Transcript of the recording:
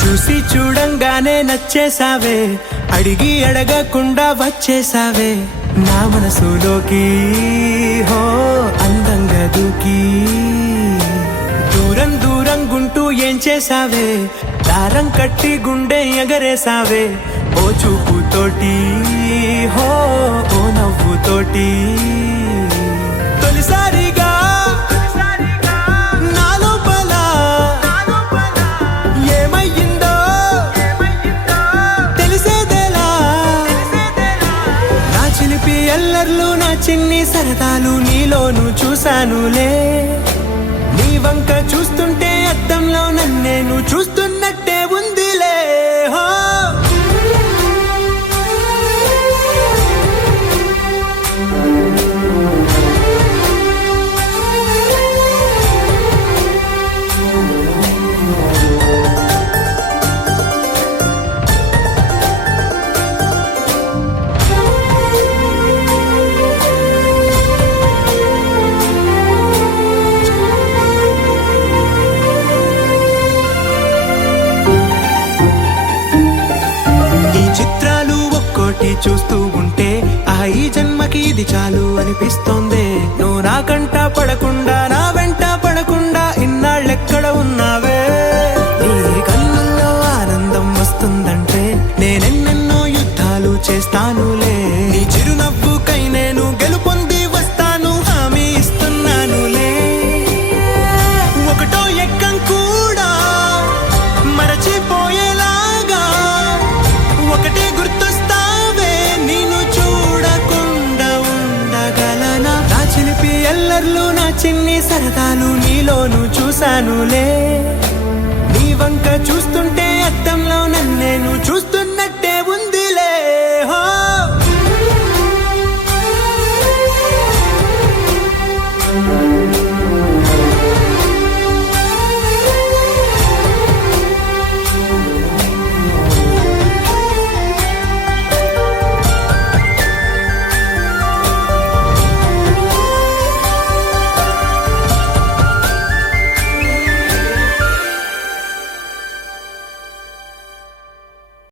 చూసి చూడంగానే నచ్చేసావే, అడిగి అడగకుండా వచ్చేసావే నా మనసులోకి. హో అందంగా దూకి దూరం దూరం గుంటూ ఏం చేసావే, దారం కట్టి గుండె ఎగరేసావే ఓ చూపుతోటి. హో ఓ నవ్వుతోటి తొలిసారిగా ఎల్లర్లు నా చిన్ని సరదాలు నీలోను చూశానులే. నీ వంక చూస్తుంటే అద్దంలో నన్నేను చూస్తున్నట్టే ఉందిలే. హో చూస్తూ ఉంటే ఈ జన్మకి ఇది చాలు అనిపిస్తోంది. నువ్వు నా కంట పడకుండా నా వెంట పడకుండా ఇన్నాళ్ళెక్కడ ఉన్నావే. నీ కళ్ళల్లో ఆనందం వస్తుందంటే నేనెన్నెన్నో యుద్ధాలు చేస్తానులే. నీ చిరునవ్వుకై నేను గెలుపొంది వస్తాను, హామీ ఇస్తున్నానులే. ఒకటో ఎక్కం కూడా మరచిపోయేలాగా ఒకటే గుర్తు ఎల్లర్లు నా చిన్ని సరదాలు నీలోను చూశానులే. నీ వంక చూస్తుంటే అద్దంలో నన్నేను చూస్తూ